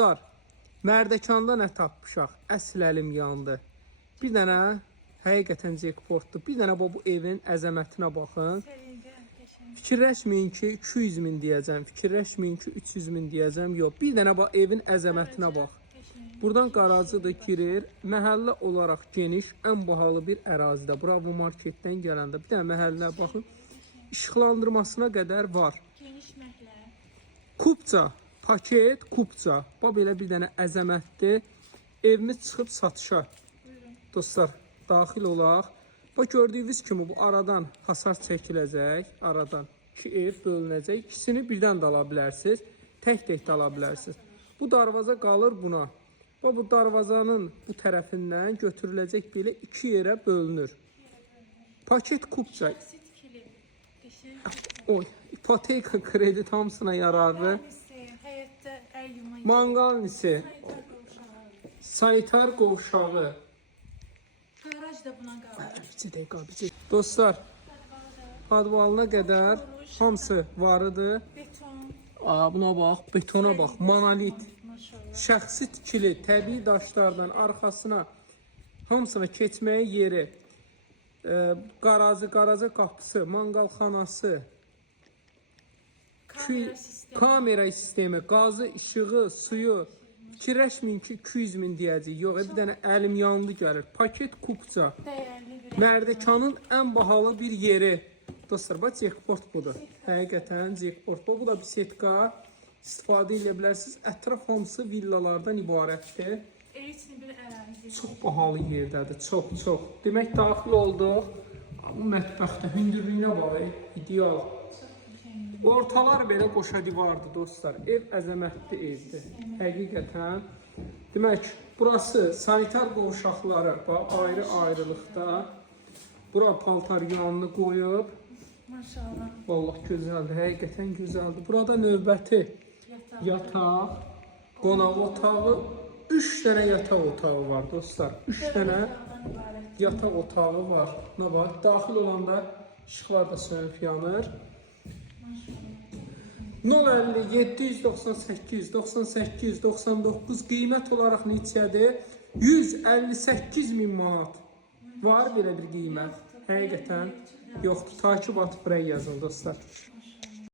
Dostlar, Mərdəkanda nə tapmışaq? Əsl əlim yandı. Bir dənə həqiqətən jackpotdur. Bir dənə bu evin əzəmətinə baxın. Fikirləşməyin ki 200 min deyəcəm. Fikirləşməyin ki 300 min deyəcəm. Yox, bir dənə bu evin əzəmətinə bax. Buradan qaracıdır girir. Məhəllə olaraq geniş, ən bahalı bir ərazidə. Bravo marketdən gələndə. Bir dənə məhəllə baxın. İşıqlandırmasına qədər var. Geniş məhəllə. Kupça, paket, kupça. Bax belə bir dənə əzəmətdir. Evimiz çıxıb satışa. Buyurun. Dostlar, daxil olaq. Bax gördüyünüz kimi bu aradan hasar çəkiləcək. Aradan 2 ev bölünəcək. İkisini birdən də ala bilərsiniz. Tək-tək də ala bilərsiniz. Bu darvaza qalır buna. Bax bu darvazanın bu tərəfindən götürüləcək belə 2 yerə bölünür. Paket kupça. Oy, ipoteka kredit hamısına yararlı. Həyətdə əl yumayı. Manqalnisi. Sanitar qovşağı. Qaraj da buna qalır. Dostlar, advalına qədər hamısı varıdır. Beton. Buna bax, betona bax, monolit. Maşallah. Şəxsi tikili, təbii daşlardan arxasına hamısına keçməyə yeri. Qaraca qapısı, manqalxanası. Kamera sistemi, qazı, işığı, suyu. Fikirləşməyin ki 200 min deyəcək. Yox, bir dənə əlim yandı gəlir. Paket kupça. Dəyərli bir. Mərdəkanın ən bahalı bir yeri. Dostlar, bax jackpot budur. Həqiqətən jackpot. Bu da bir setka. İstifadə edə bilərsiniz. Ətraf hamısı villalardan ibarətdir. Eritli bir ərazi. Çox bahalı yerdədir. Çox. Demək daxil olduq. Bu mətbəxdə hündürlüyünə bax, ideal. Ortalar belə qoşa divardır dostlar. Ev əzəmətli evdir. Həqiqətən. Demək, burası sanitar qovşaqları ayrı-ayrılıqda. Bura paltar yanını qoyub. Maşallah. Vallahi gözəldir, həqiqətən gözəldir. Burada növbəti yataq, qonaq otağı, 3 dənə yataq otağı var dostlar. 3 dənə yataq otağı var. Nə var? Daxil olanda işıqlar da sönüb yanır. 050 798 98 99 qiymət olaraq neçədir? 158 min manat. Var belə bir qiymət. Həqiqətən yoxdur. Takib atıb buraya yazın dostlar.